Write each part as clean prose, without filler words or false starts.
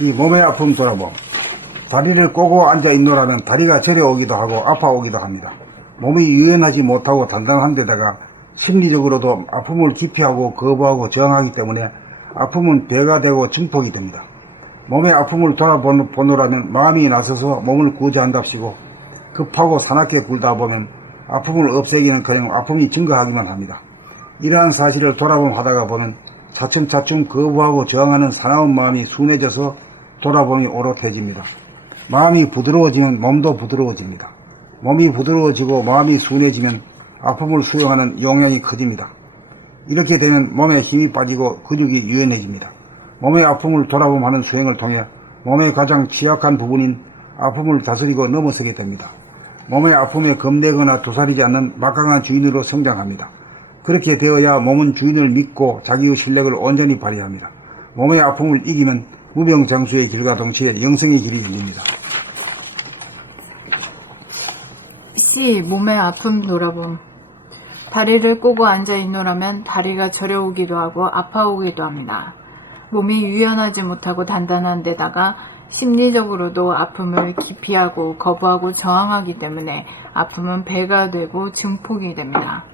이 몸의 아픔 돌아봄. 다리를 꼬고 앉아 있노라면 다리가 저려오기도 하고 아파오기도 합니다. 몸이 유연하지 못하고 단단한 데다가 심리적으로도 아픔을 기피하고 거부하고 저항하기 때문에 아픔은 배가 되고 증폭이 됩니다. 몸의 아픔을 돌아보노라면 마음이 나서서 몸을 구제한답시고 급하고 사납게 굴다 보면 아픔을 없애기는커녕 아픔이 증가하기만 합니다. 이러한 사실을 돌아봄하다가 보면 차츰차츰 거부하고 저항하는 사나운 마음이 순해져서 돌아봄이 오롯해집니다. 마음이 부드러워지면 몸도 부드러워집니다. 몸이 부드러워지고 마음이 순해지면 아픔을 수용하는 용량이 커집니다. 이렇게 되면 몸에 힘이 빠지고 근육이 유연해집니다. 몸의 아픔을 돌아봄하는 수행을 통해 몸의 가장 취약한 부분인 아픔을 다스리고 넘어서게 됩니다. 몸의 아픔에 겁내거나 도사리지 않는 막강한 주인으로 성장합니다. 그렇게 되어야 몸은 주인을 믿고 자기의 실력을 온전히 발휘합니다. 몸의 아픔을 이기면 무병장수의 길과 동시에 영성의 길이 열립니다. C. 몸의 아픔 돌아봄. 다리를 꼬고 앉아 있노라면 다리가 저려오기도 하고 아파오기도 합니다. 몸이 유연하지 못하고 단단한 데다가 심리적으로도 아픔을 기피하고 거부하고 저항하기 때문에 아픔은 배가 되고 증폭이 됩니다.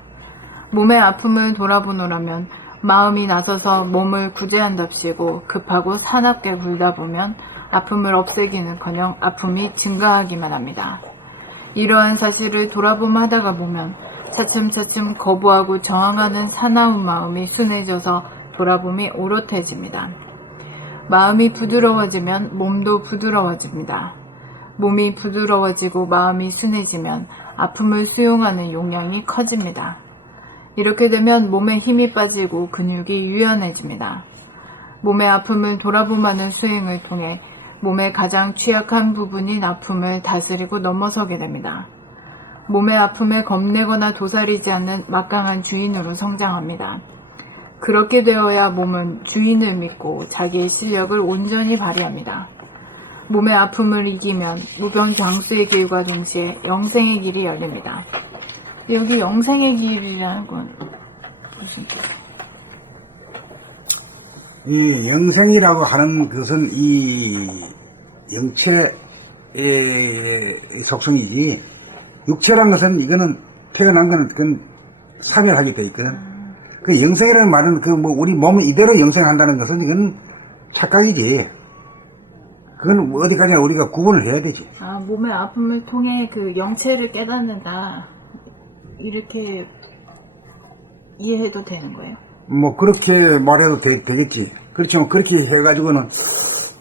몸의 아픔을 돌아보노라면 마음이 나서서 몸을 구제한답시고 급하고 사납게 굴다 보면 아픔을 없애기는커녕 아픔이 증가하기만 합니다. 이러한 사실을 돌아봄하다가 보면 차츰차츰 거부하고 저항하는 사나운 마음이 순해져서 돌아봄이 오롯해집니다. 마음이 부드러워지면 몸도 부드러워집니다. 몸이 부드러워지고 마음이 순해지면 아픔을 수용하는 용량이 커집니다. 이렇게 되면 몸에 힘이 빠지고 근육이 유연해집니다. 몸의 아픔을 돌아봄하는 수행을 통해 몸의 가장 취약한 부분인 아픔을 다스리고 넘어서게 됩니다. 몸의 아픔에 겁내거나 도사리지 않는 막강한 주인으로 성장합니다. 그렇게 되어야 몸은 주인을 믿고 자기의 실력을 온전히 발휘합니다. 몸의 아픔을 이기면 무병장수의 길과 동시에 영생의 길이 열립니다. 여기 영생의 길이라는 건 무슨 뜻이에요? 이 영생이라고 하는 것은 이 영체의 속성이지, 육체란 것은 이거는 태어난 거는 그건 사멸하게 돼 있거든. 그 영생이라는 말은 그 뭐 우리 몸을 이대로 영생한다는 것은 이건 착각이지. 그건 어디까지나 우리가 구분을 해야 되지. 아, 몸의 아픔을 통해 그 영체를 깨닫는다. 이렇게 이해해도 되는 거예요? 뭐 그렇게 말해도 되겠지. 그렇지만 그렇게 해가지고는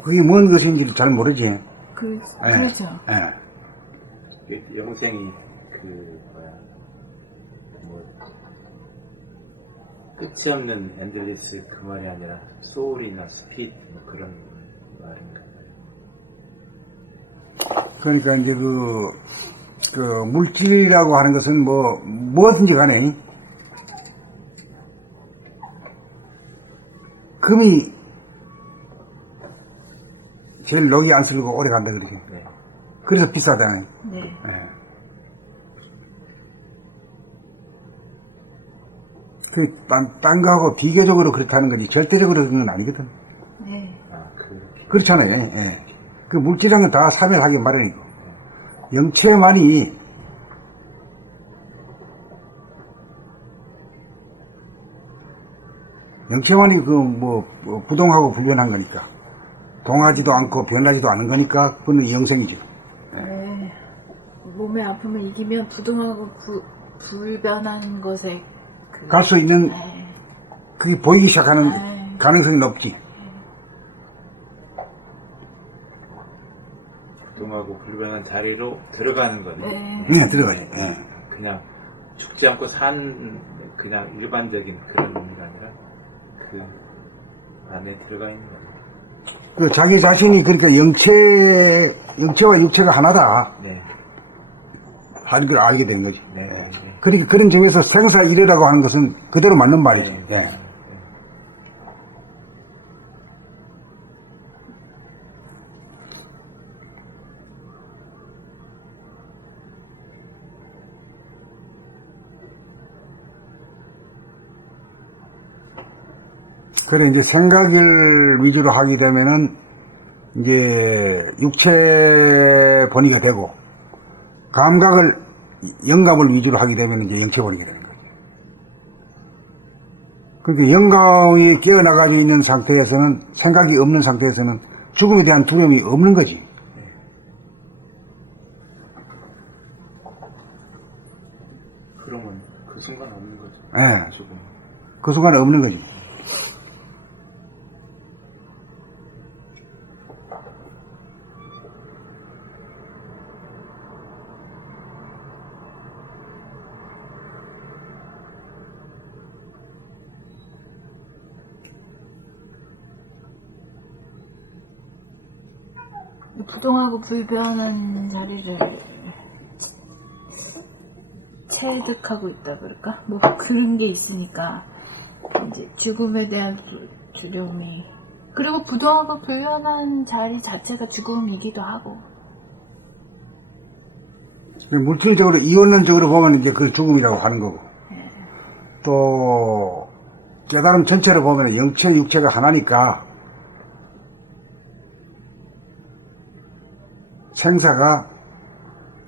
그게 뭔 것인지 잘 모르지. 그렇죠. 예. 영생이 끝이 없는 엔들리스 그 말이 아니라 소울이나 스피릿 뭐 그런 말인가요? 그러니까 이제 그 물질이라고 하는 것은 뭐 무엇인지 간에 금이 제일 녹이 안 슬고 오래 간다 그러죠. 네. 그래서 비싸잖아요. 네. 예. 딴 거하고 비교적으로 그렇다는 거지 절대적으로 그런 건 아니거든. 네. 그렇잖아요. 예. 그 물질이라는 건 다 사멸하기 마련이고, 영체만이 부동하고 불변한 거니까, 동하지도 않고 변하지도 않은 거니까 그건 영생이죠. 네. 몸의 아픔을 이기면 부동하고 불변한 것에 갈 수 있는, 네. 그게 보이기 시작하는 네. 가능성이 높지. 부동하고 불변한 자리로 들어가는 거네. 네. 네, 들어가지. 예. 그냥 죽지 않고 산 그냥 일반적인 그런 의미가 아니라 그 안에 들어가 있는 거네. 그 자기 자신이 그러니까 영체와 육체가 하나다 네. 하는 걸 알게 된 거지. 네. 예. 네. 그러니까 그런 점에서 생사일해라고 하는 것은 그대로 맞는 말이죠. 네. 예. 그래, 이제 생각을 위주로 하게 되면은 이제 육체 번이가 되고, 감각을, 영감을 위주로 하게 되면 이제 영체 번이가 되는 거죠. 그러니까 영감이 깨어나가지고 있는 상태에서는, 생각이 없는 상태에서는 죽음에 대한 두려움이 없는 거지. 그러면 그 순간 없는 거죠. 예. 죽음. 그 순간에 없는 거지. 부동하고 불변한 자리를 체득하고 있다 그럴까? 뭐 그런 게 있으니까 이제 죽음에 대한 두려움이, 그리고 부동하고 불변한 자리 자체가 죽음이기도 하고. 물질적으로, 이원론적으로 보면 이제 그걸 죽음이라고 하는 거고. 또, 깨달음 전체로 보면 영체, 육체가 하나니까 생사가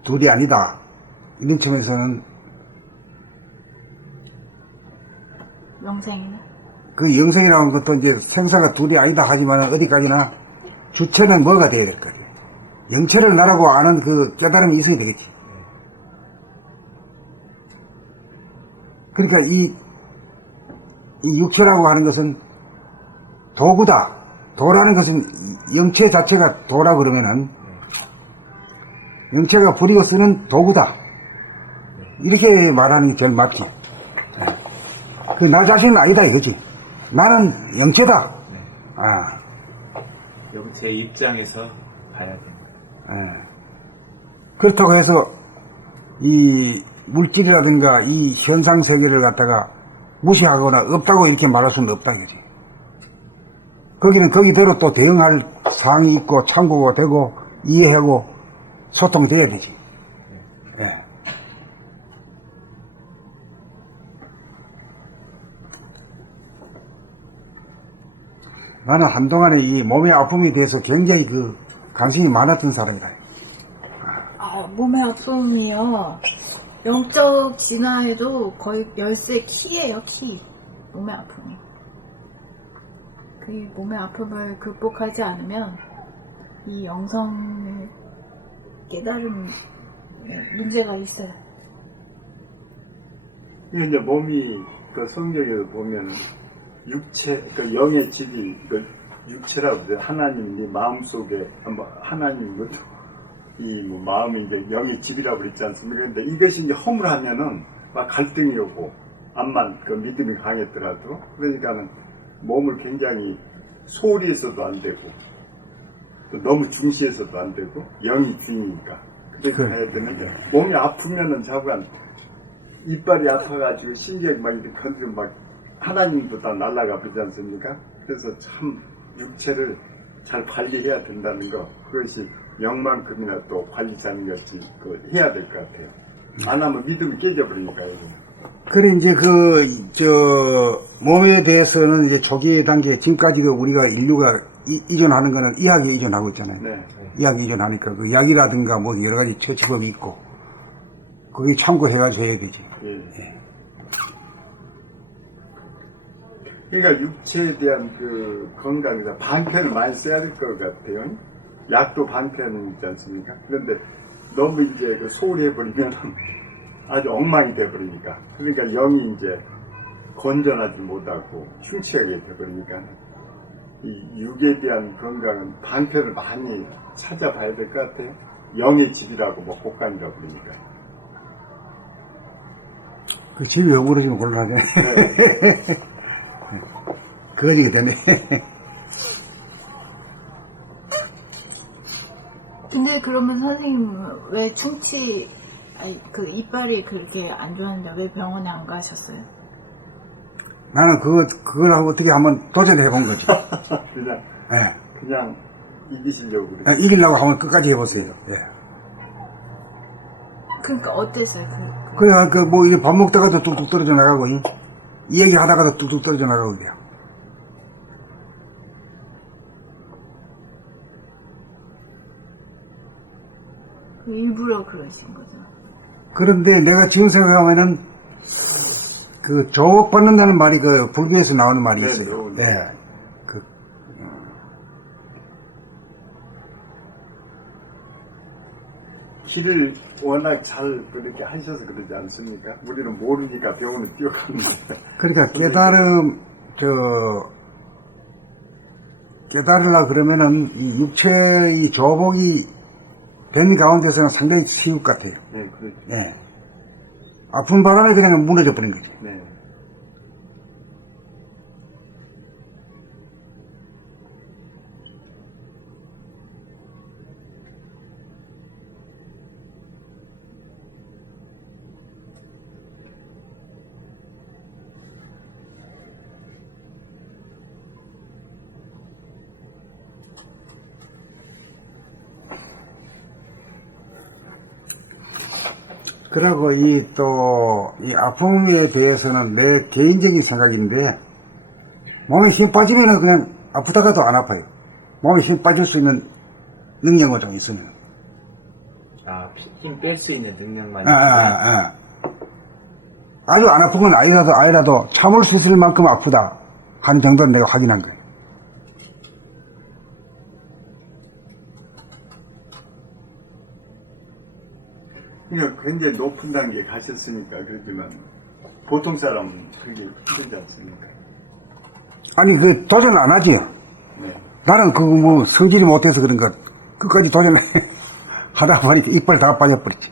둘이 아니다. 이런 점에서는 영생이나 그 영생이라는 것도 이제 생사가 둘이 아니다 하지만 어디까지나 주체는 뭐가 돼야 될 거예요. 영체를 나라고 아는 그 깨달음이 있어야 되겠지. 그러니까 이 육체라고 하는 것은 도구다. 도라는 것은 영체 자체가 도라 그러면은 영체가 부리고 쓰는 도구다. 이렇게 말하는 게 제일 맞지. 그 나 자신은 아니다 이거지. 나는 영체다. 아. 영체 입장에서 봐야 됩니다. 예. 그렇다고 해서 이 물질이라든가 이 현상 세계를 갖다가 무시하거나 없다고 이렇게 말할 수는 없다 이거지. 거기는 거기대로 또 대응할 사항이 있고 참고가 되고 이해하고 소통돼야 되지. 예. 나는 한동안에 이 몸의 아픔에 대해서 굉장히 그 관심이 많았던 사람이다. 몸의 아픔이요. 영적 진화에도 거의 열쇠 키예요, 키. 몸의 아픔이. 그 몸의 아픔을 극복하지 않으면 이 영성을 깨달음 문제가 있어요. 이제 몸이 그 성경에서 보면 육체, 그 영의 집이 그 육체라고 그래요. 하나님 이 마음 속에 하나님 것도 이 뭐 마음이 이제 영의 집이라고 그랬지 않습니까? 근데 이것이 이제 허물하면은 막 갈등이 오고 암만 그 믿음이 강했더라도 그러니까는 몸을 굉장히 소홀히 해서도 안 되고 또 너무 중시해서도 안 되고 영이 주인이니까 그렇게 해야 되는데 몸이 아프면은 자꾸만 이빨이 아파가지고 신경이 막 이렇게 건드리면 막 하나님도 다 날아가 버리지 않습니까? 그래서 참 육체를 잘 관리해야 된다는 거 그것이 영만큼이나 또 관리 잘못이 그 해야 될 것 같아요. 안 하면 믿음이 깨져버리니까요. 그래, 이제 몸에 대해서는 이제 초기 단계, 지금까지도 우리가 인류가 이전하는 거는 의학에 이전하고 있잖아요. 네. 의학에 이전하니까 그 약이라든가 뭐 여러 가지 처치법이 있고, 거기 참고해가지고 해야 되지. 예. 예. 그러니까 육체에 대한 그 건강에서 방편을 많이 써야 될 것 같아요. 약도 방편이 있지 않습니까? 그런데 너무 이제 그 소홀히 해버리면 아주 엉망이 돼버리니까. 그러니까 영이 이제 건전하지 못하고 흉측하게 돼버리니까 이 육에 대한 건강은 방편을 많이 찾아봐야 될 것 같아요. 영의 집이라고 뭐 곡간이라고 그러니까. 그 집이 왜 그러시면 곤란하네. 네. 그거지게 되네. 근데 그러면 선생님 왜 충치, 아니 그 이빨이 그렇게 안 좋았는데 왜 병원에 안 가셨어요? 나는 그걸 어떻게 한번 도전해 본 거지. 그냥, 예. 그냥 이기시려고 그래요. 이기려고 한번 끝까지 해봤어요. 예. 그러니까 어땠어요? 그래, 뭐, 밥 먹다가도 뚝뚝 떨어져 나가고, 이 얘기 하다가도 뚝뚝 떨어져 나가고, 그래요. 일부러 그러신 거죠. 그런데 내가 지금 생각하면은 그 조목받는다는 말이 그 불교에서 나오는 말이 네, 있어요. 네. 예. 그 길을 워낙 잘 그렇게 하셔서 그러지 않습니까? 우리는 모르니까 병원에 뛰어가는 거예요. 그러니까 깨달으려 그러면은 이 육체의 조복이 된 가운데서는 상당히 쉬울 것 같아요. 네, 그렇죠. 예. 아픈 바람에 그냥 무너져 버린 거지. 네. 그리고 이 아픔에 대해서는 내 개인적인 생각인데, 몸에 힘 빠지면은 그냥 아프다가도 안 아파요. 몸에 힘 빠질 수 있는 능력은 좀 있으면. 힘 뺄 수 있는 능력만 아주 안 아픈 건 아니라도 참을 수 있을 만큼 아프다 하는 정도는 내가 확인한 거예요. 그러니까 굉장히 높은 단계에 가셨으니까 그렇지만 보통 사람은 그게 힘들지 않습니까? 아니, 그 도전 안 하지요. 네. 나는 성질이 못해서 그런 것 끝까지 도전을 하다 보니까 이빨 다 빠져버렸지.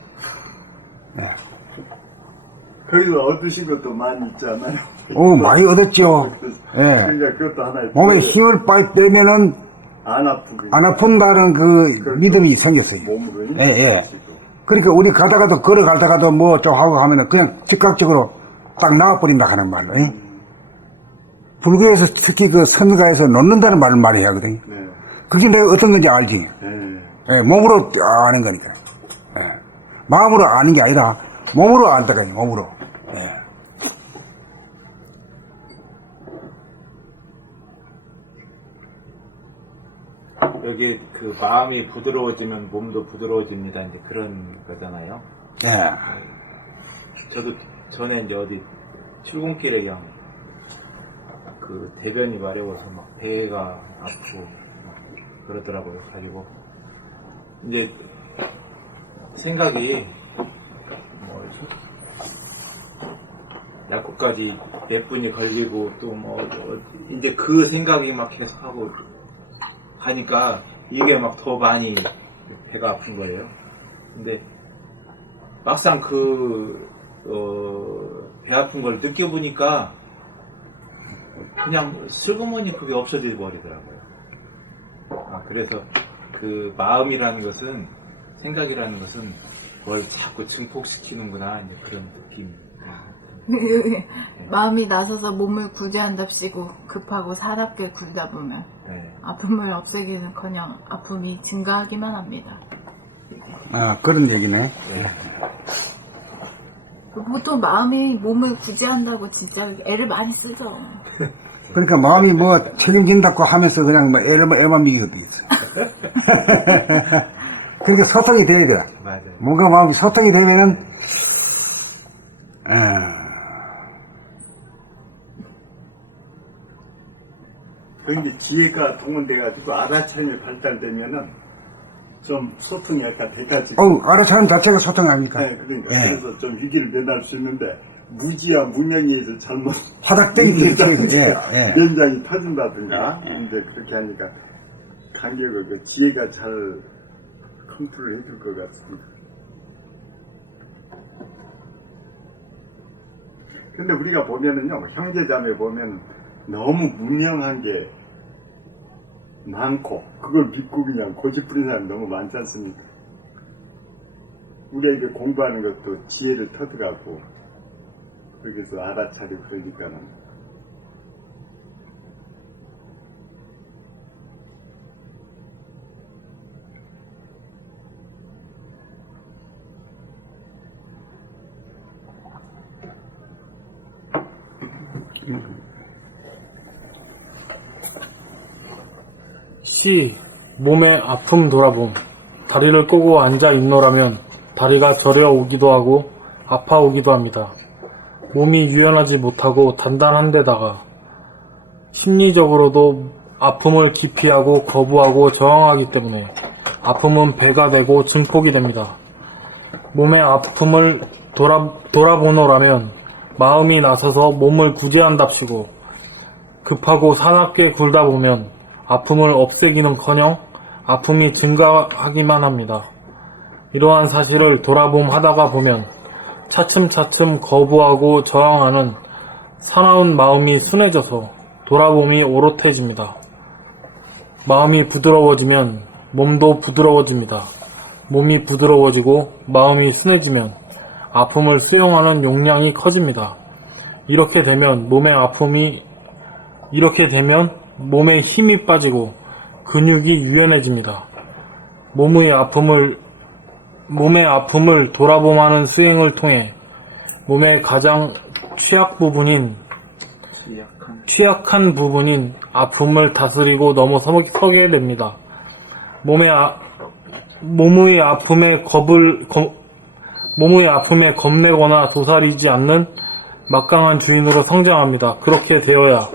거기서 얻으신 것도 많이 있잖아요. 오, 많이 얻었죠. 예. 그러니까 그것도 하나의 몸에 힘을 빼면은 안 아프고 안 아픈다는 그 믿음이 생겼어요. 몸으로 예. 그러니까 우리 가다가도 걸어가다가도 뭐 좀 하고 하면은 그냥 즉각적으로 딱 나와버린다 하는 말로. 예? 불교에서 특히 그 선가에서 놓는다는 말을 말해야 하거든요. 네. 그게 내가 어떤 건지 알지. 네. 예, 몸으로 아는 거니까. 예. 마음으로 아는 게 아니라 몸으로 안다가요. 몸으로. 예. 여기 그 마음이 부드러워지면 몸도 부드러워집니다. 이제 그런 거잖아요. 예. 저도 전에 이제 어디 출근길에 그냥 그 대변이 마려워서 막 배가 아프고 막 그러더라고요. 가지고 이제 생각이 약국까지 몇 분이 걸리고 또 뭐 이제 그 생각이 막 계속 하고 하니까 이게 막 더 많이 배가 아픈 거예요. 근데 막상 배 아픈 걸 느껴보니까 그냥 슬그머니 그게 없어져 버리더라고요. 그래서 그 마음이라는 것은, 생각이라는 것은 뭘 자꾸 증폭시키는구나, 이제 그런 느낌. 마음이 나서서 몸을 구제한답시고 급하고 사납게 굴다 보면 아픔을 없애기는커녕 아픔이 증가하기만 합니다. 그런 얘기네. 보통 마음이 몸을 구제한다고 진짜 애를 많이 쓰죠. 그러니까 마음이 뭐 책임진다고 하면서 그냥 뭐 애만 미기도 있어. 그러니까 소통이 돼야 돼. 맞아요. 뭔가 마음이 소통이 되면은, 그런데 지혜가 동원돼가지고 알아차림이 발달되면은 좀 소통이 약간 돼가지고. 알아차림 자체가 소통 아닙니까? 네, 그러니까. 예. 그래서 좀 위기를 면할 수 있는데, 무지와 무명에서 잘못. 화닥대기 면장이 터진다든가, 이제 그렇게 하니까 간격을 그 지혜가 잘 컨트롤 해줄 것 같습니다. 근데 우리가 보면은요, 형제자매 보면 너무 무명한 게 많고, 그걸 믿고 그냥 고집부리는 사람이 너무 많지 않습니까? 우리가 이게 공부하는 것도 지혜를 터득하고, 거기서 알아차리고 그러니까는. C. 몸의 아픔 돌아봄. 다리를 꼬고 앉아 있노라면 다리가 저려오기도 하고 아파오기도 합니다. 몸이 유연하지 못하고 단단한 데다가 심리적으로도 아픔을 기피하고 거부하고 저항하기 때문에 아픔은 배가 되고 증폭이 됩니다. 몸의 아픔을 돌아보노라면 마음이 나서서 몸을 구제한답시고 급하고 사납게 굴다 보면 아픔을 없애기는커녕 아픔이 증가하기만 합니다. 이러한 사실을 돌아봄하다가 보면 차츰차츰 거부하고 저항하는 사나운 마음이 순해져서 돌아봄이 오롯해집니다. 마음이 부드러워지면 몸도 부드러워집니다. 몸이 부드러워지고 마음이 순해지면 아픔을 수용하는 용량이 커집니다. 이렇게 되면 몸에 힘이 빠지고 근육이 유연해집니다. 몸의 아픔을 돌아봄하는 수행을 통해 몸의 가장 취약한 부분인 아픔을 다스리고 넘어서게 됩니다. 몸의 아픔에 겁내거나 도사리지 않는 막강한 주인으로 성장합니다. 그렇게 되어야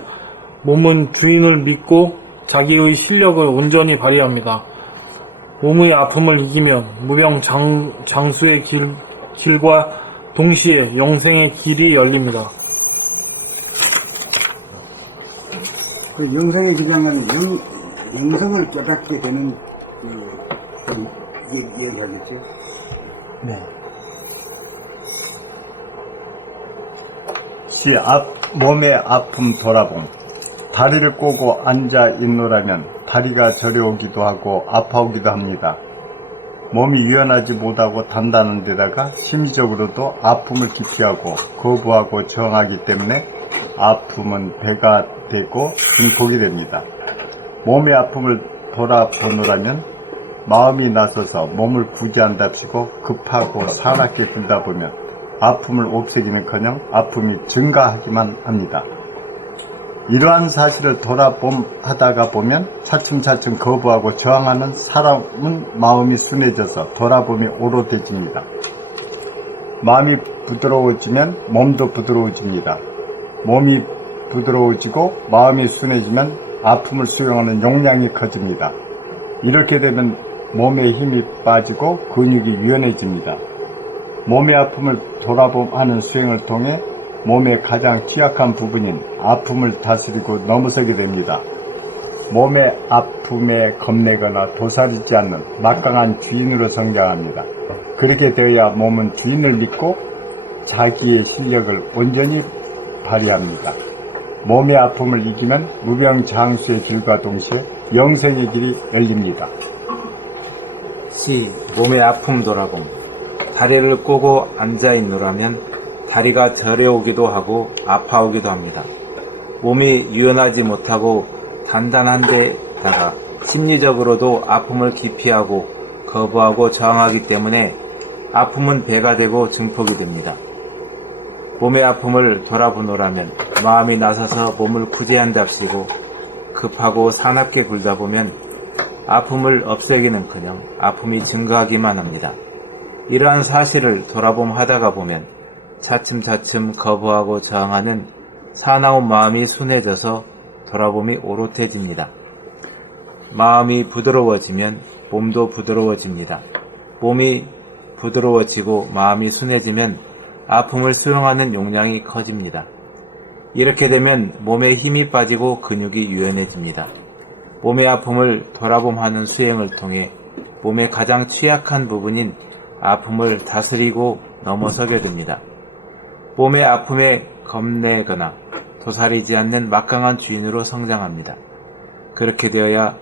몸은 주인을 믿고 자기의 실력을 온전히 발휘합니다. 몸의 아픔을 이기면 무병장수의 길과 동시에 영생의 길이 열립니다. 그 영생의 길이라는 영성을 깨닫게 되는 얘기하겠죠? 네. 몸의 아픔 돌아봄. 다리를 꼬고 앉아 있노라면 다리가 저려오기도 하고 아파오기도 합니다. 몸이 유연하지 못하고 단단한 데다가 심리적으로도 아픔을 기피하고 거부하고 저항하기 때문에 아픔은 배가 되고 증폭이 됩니다. 몸의 아픔을 돌아보노라면 마음이 나서서 몸을 구제한답시고 급하고 사납게 굴다 보면 아픔을 없애기는커녕 아픔이 증가하기만 합니다. 이러한 사실을 돌아봄하다가 보면 차츰차츰 거부하고 저항하는 사람은 마음이 순해져서 돌아봄이 오롯해집니다. 마음이 부드러워지면 몸도 부드러워집니다. 몸이 부드러워지고 마음이 순해지면 아픔을 수용하는 용량이 커집니다. 이렇게 되면 몸에 힘이 빠지고 근육이 유연해집니다. 몸의 아픔을 돌아봄하는 수행을 통해 몸의 가장 취약한 부분인 아픔을 다스리고 넘어서게 됩니다. 몸의 아픔에 겁내거나 도사리지 않는 막강한 주인으로 성장합니다. 그렇게 되어야 몸은 주인을 믿고 자기의 실력을 온전히 발휘합니다. 몸의 아픔을 이기면 무병장수의 길과 동시에 영생의 길이 열립니다. 몸의 아픔 돌아봄. 다리를 꼬고 앉아있노라면 다리가 저려오기도 하고 아파오기도 합니다. 몸이 유연하지 못하고 단단한 데다가 심리적으로도 아픔을 기피하고 거부하고 저항하기 때문에 아픔은 배가 되고 증폭이 됩니다. 몸의 아픔을 돌아보노라면 마음이 나서서 몸을 구제한답시고 급하고 사납게 굴다 보면 아픔을 없애기는커녕 아픔이 증가하기만 합니다. 이러한 사실을 돌아봄하다가 보면 차츰차츰 거부하고 저항하는 사나운 마음이 순해져서 돌아봄이 오롯해집니다. 마음이 부드러워지면 몸도 부드러워집니다. 몸이 부드러워지고 마음이 순해지면 아픔을 수용하는 용량이 커집니다. 이렇게 되면 몸에 힘이 빠지고 근육이 유연해집니다. 몸의 아픔을 돌아봄하는 수행을 통해 몸의 가장 취약한 부분인 아픔을 다스리고 넘어서게 됩니다. 몸의 아픔에 겁내거나 도사리지 않는 막강한 주인으로 성장합니다. 그렇게 되어야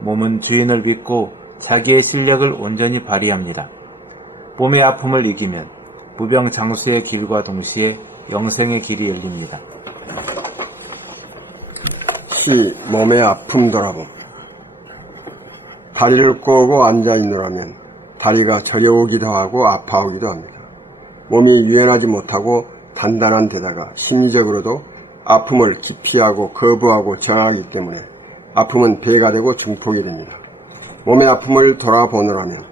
몸은 주인을 믿고 자기의 실력을 온전히 발휘합니다. 몸의 아픔을 이기면 무병장수의 길과 동시에 영생의 길이 열립니다. 몸의 아픔 돌아봄. 다리를 꼬고 앉아있노라면 다리가 저려오기도 하고 아파오기도 합니다. 몸이 유연하지 못하고 단단한 데다가 심리적으로도 아픔을 기피하고 거부하고 저항하기 때문에 아픔은 배가 되고 증폭이 됩니다. 몸의 아픔을 돌아보노라면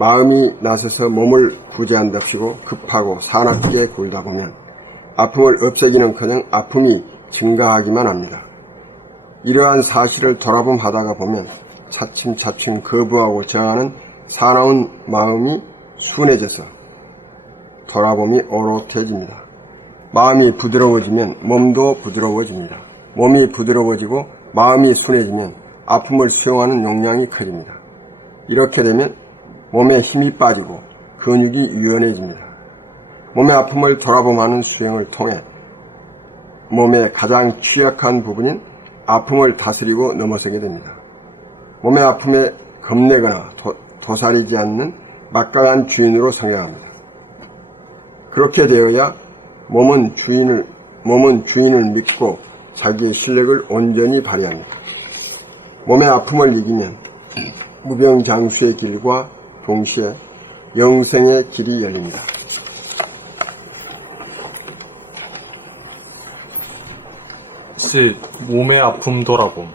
마음이 나서서 몸을 구제한답시고 급하고 사납게 굴다 보면 아픔을 없애기는커녕 아픔이 증가하기만 합니다. 이러한 사실을 돌아봄하다가 보면 차츰차츰 거부하고 저항하는 사나운 마음이 순해져서 돌아봄이 오롯해집니다. 마음이 부드러워지면 몸도 부드러워집니다. 몸이 부드러워지고 마음이 순해지면 아픔을 수용하는 용량이 커집니다. 이렇게 되면 몸에 힘이 빠지고 근육이 유연해집니다. 몸의 아픔을 돌아봄하는 수행을 통해 몸의 가장 취약한 부분인 아픔을 다스리고 넘어서게 됩니다. 몸의 아픔에 겁내거나 도사리지 않는 막강한 주인으로 성장합니다. 그렇게 되어야 몸은 주인을 믿고 자기의 실력을 온전히 발휘합니다. 몸의 아픔을 이기면 무병장수의 길과 동시에 영생의 길이 열립니다. 시 몸의 아픔 돌아봄.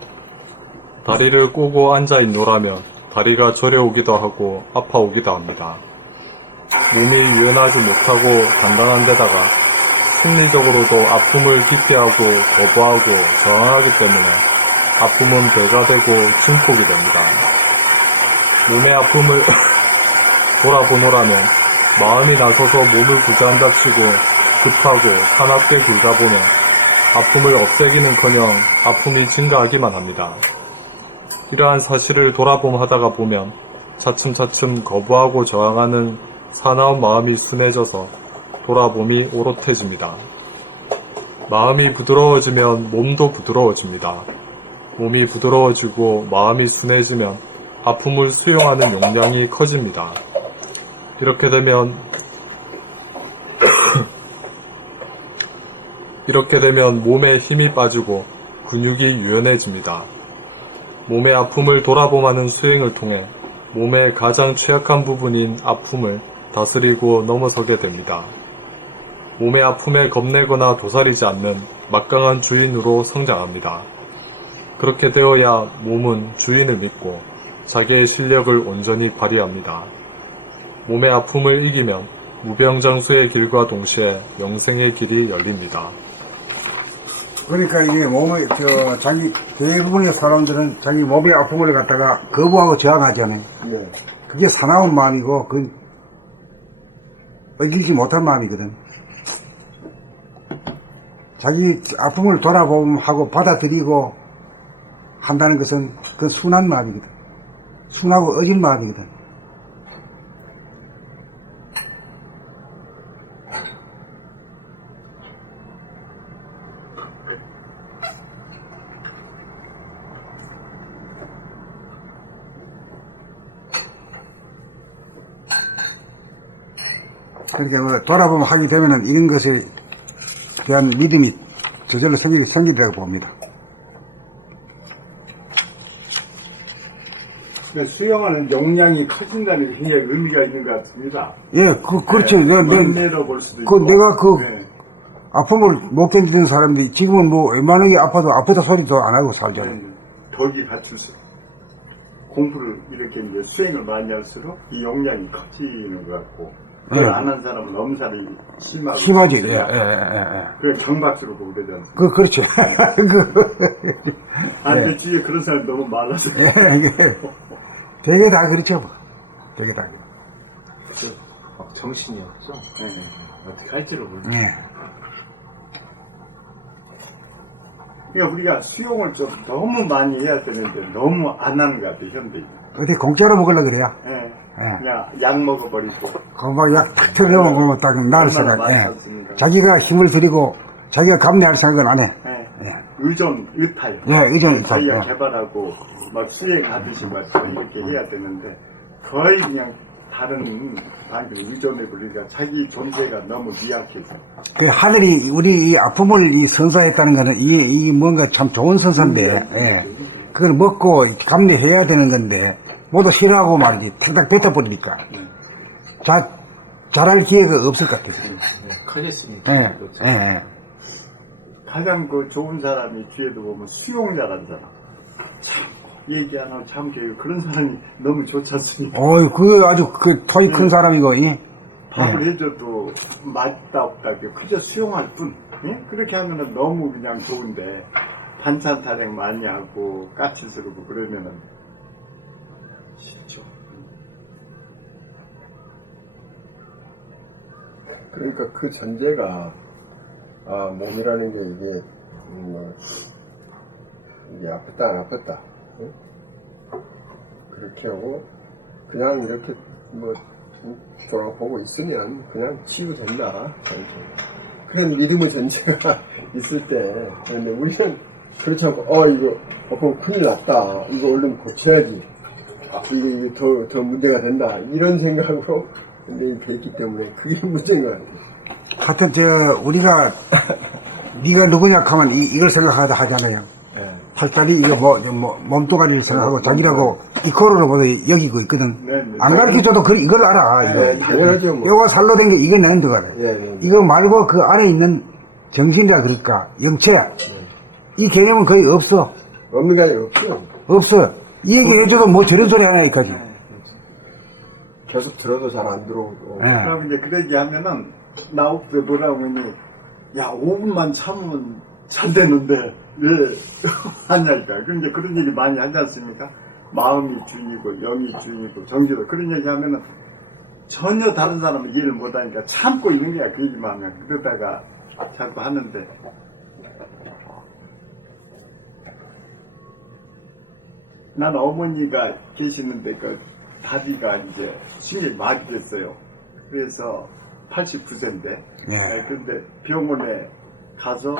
다리를 꼬고 앉아 있노라면 다리가 저려오기도 하고 아파오기도 합니다. 몸이 유연하지 못하고 단단한 데다가 심리적으로도 아픔을 기피하고 거부하고 저항하기 때문에 아픔은 배가 되고 증폭이 됩니다. 몸의 아픔을 돌아보노라면 마음이 나서서 몸을 구제한답시고 급하고 사납게 굴다 보면 아픔을 없애기는커녕 아픔이 증가하기만 합니다. 이러한 사실을 돌아봄하다가 보면 차츰차츰 거부하고 저항하는 사나운 마음이 순해져서 돌아봄이 오롯해집니다. 마음이 부드러워지면 몸도 부드러워집니다. 몸이 부드러워지고 마음이 순해지면 아픔을 수용하는 용량이 커집니다. 이렇게 되면 몸에 힘이 빠지고 근육이 유연해집니다. 몸의 아픔을 돌아봄하는 수행을 통해 몸의 가장 취약한 부분인 아픔을 다스리고 넘어서게 됩니다. 몸의 아픔에 겁내거나 도사리지 않는 막강한 주인으로 성장합니다. 그렇게 되어야 몸은 주인을 믿고 자기의 실력을 온전히 발휘합니다. 몸의 아픔을 이기면 무병장수의 길과 동시에 영생의 길이 열립니다. 그러니까 이게 몸의, 자기, 대부분의 사람들은 자기 몸의 아픔을 갖다가 거부하고 저항하잖아요. 네. 그게 사나운 마음이고, 이기지 못한 마음이거든. 자기 아픔을 돌아보고 받아들이고 한다는 것은 그건 순한 마음이거든. 순하고 어진 마음이거든. 그러니까 돌아보면 하게 되면은 이런 것에 대한 믿음이 저절로 생기다고 봅니다. 수용하는 용량이 커진다는 게 굉장히 의미가 있는 것 같습니다. 예, 그렇죠. 내로 볼 수도 있고. 내가 네. 아픔을 못 견디는 사람들이 지금은 뭐 웬만하게 아파도 아프다 소리도 안 하고 살잖아요. 덕이 갖출수록 공부를 이렇게 이제 수행을 많이 할수록 이 용량이 커지는 것 같고 그걸 안 한 사람은 엄살이 심하지. 예. 그래 경박스럽고 그러지 않습니까? 그렇죠. 근데 주위에 그런 사람이 너무 많아서 되게 다 그렇죠. 되게 다. 막 정신이 없죠. 네. 어떻게 할지를 모르죠. 예. 그러니까 우리가 수용을 좀 너무 많이 해야 되는데 너무 안 하는 것 같아요, 현대인. 어떻게 공짜로 먹으려고 그래요? 예. 예. 그냥 약 먹어버리고. 건강 약탁 틀어먹으면 딱 나을 생각. 많지 예. 않습니까? 자기가 힘을 들이고 자기가 감내할 생각은 안 해. 예. 예. 의타요. 예, 의존, 자기가 예. 개발하고 막 수행하듯이 막 이렇게 해야 되는데 거의 그냥 다른 의존해 버리니까 자기 존재가 너무 미약해서. 그 하늘이 우리 이 아픔을 이 선사했다는 거는 이 뭔가 참 좋은 선사인데, 예. 그걸 먹고 감내해야 되는 건데 모두 싫어하고 말이지 탁탁 뱉어버리니까 잘할 기회가 없을 것 같아요. 커졌으니까. 예. 그렇죠. 예. 가장 그 좋은 사람이 뒤에도 보면 수용자라는 사람. 참 얘기 안 하고 참 그런 사람이 너무 좋지 않습니까? 어이, 아주 토이 큰 사람이고, 예. 밥을 해줘도 맛다 없다. 그저 수용할 뿐. 예? 그렇게 하면은 너무 그냥 좋은데 반찬 타령 많이 하고 까칠스럽고 그러면은 싫죠. 그러니까 그 전제가 몸이라는 게 이게 아프다 안 아프다 응? 그렇게 하고 그냥 이렇게 돌아보고 있으면 그냥 치유된다 그런 믿음의 전제가 있을 때 그런데 우리는 그렇지 않고 이거 아프면 큰일 났다 이거 얼른 고쳐야지 이게 더 문제가 된다 이런 생각으로 매일 뵙기 때문에 그게 문제인 것 같아요. 하여튼, 우리가, 네가 누구냐 하면 이걸 생각하자 하잖아요. 팔다리, 이거 몸뚱아리를 생각하고 자기라고 이코로로 보다 여기고 있거든. 안 가르쳐줘도 이걸 알아. 당연하죠. 뭐. 뼈가 살로 된 게 이게 나는 줄 알아. 이거 말고 그 안에 있는 정신이라 그럴까, 영체. 이 개념은 거의 없어. 없는 게 아니라 없죠. 없어. 이 얘기 해줘도 뭐 저런 소리 하나 여기까지. 계속 들어도 잘 안 들어오고. 그럼 이제 그 얘기 하면은 나옥도 뭐라고 하니 야 5분만 참으면 잘 되는데 왜 하냐니까. 그러니까 그런 얘기 많이 하지 않습니까? 마음이 주인이고 영이 주인이고 정지도 그런 얘기 하면은 전혀 다른 사람은 이해를 못하니까 참고 있는 거야. 그 얘기만 하면. 그러다가 자꾸 하는데 난 어머니가 계시는데 그 다리가 이제 심히 많이 됐어요. 그래서 89세인데 근데 병원에 가서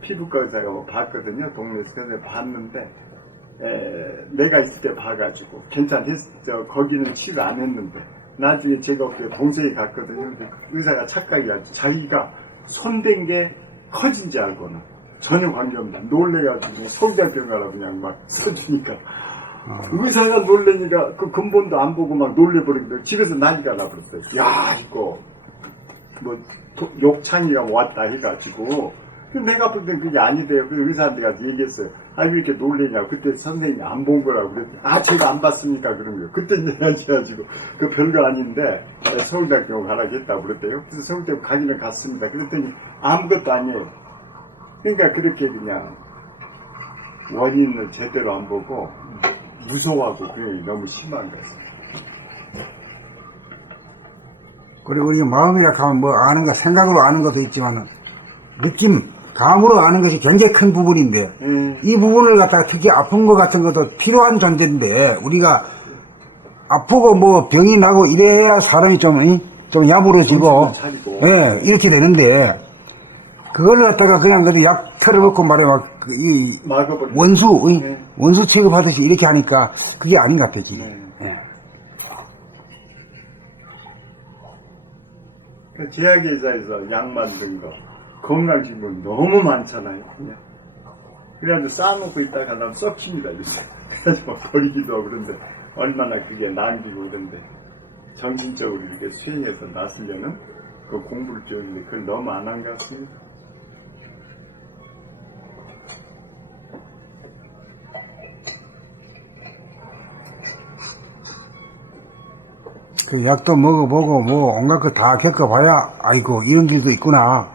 피부과 의사가 봤거든요. 동네에서. 그래서 봤는데 내가 있을 때 봐가지고 괜찮았어. 거기는 치료 안 했는데 나중에 제가 그때 동생이 갔거든요. 근데 의사가 착각이 아주 자기가 손댄 게 커진 줄 알고는 전혀 관계없다. 놀래가지고 서울대병 가라 그냥 막 써주니까 의사가 놀래니까 그 근본도 안 보고 막 놀래버리는데 집에서 난리가 나버렸어요. 야 이거 뭐 욕창이가 왔다 해가지고 근데 내가 볼 땐 그게 아니대요. 그 의사한테 가서 얘기했어요. 왜 이렇게 놀래냐고. 그때 선생님이 안 본 거라고 그랬더니 제가 안 봤습니까 그런 거예요. 그때 해가지고 그 별거 아닌데 서울대학교 가라고 했다고 그랬대요. 그래서 서울대학교 가기는 갔습니다. 그랬더니 아무것도 아니에요. 그러니까 그렇게 그냥 원인을 제대로 안 보고 무서워하고 그게 너무 심한 거죠. 그리고 우리가 마음이라 하면 뭐 아는 거, 생각으로 아는 것도 있지만, 느낌, 감으로 아는 것이 굉장히 큰 부분인데, 이 부분을 갖다가 특히 아픈 것 같은 것도 필요한 존재인데, 우리가 아프고 뭐 병이 나고 이래야 사람이 좀 야무러지고, 이렇게 되는데, 그걸 갖다가 그냥 약 털어먹고 말해 원수 취급하듯이 이렇게 하니까 그게 아닌 것 같아, 지금. 그 제약회사에서 약 만든 거 건강식품 너무 많잖아요. 그냥. 그래가지고 쌓아놓고 있다가 나면 썩힙니다. 요새. 그래가지고 버리기도 하고 그런데 얼마나 그게 남기고 그런데 정신적으로 이렇게 수행해서 나서려는 그 공부를 좀 그걸 너무 안 한 것 같습니다. 그 약도 먹어보고 뭐 온갖 거 다 겪어봐야 아이고 이런 길도 있구나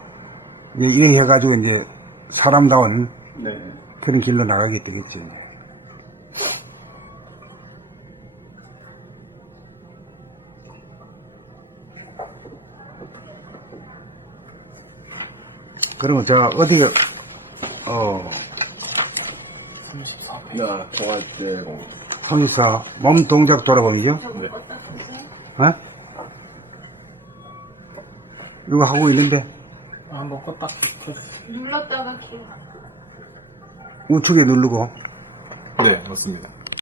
이렇게 해가지고 이제 사람다운 그런 길로 나가게 되겠죠. 그러면 저 어디가 나 공할때 34 몸 동작 돌아보면요. 이거 하고 있는데 한번 껐다 눌렀다가 기억 우측에 누르고 네, 맞습니다.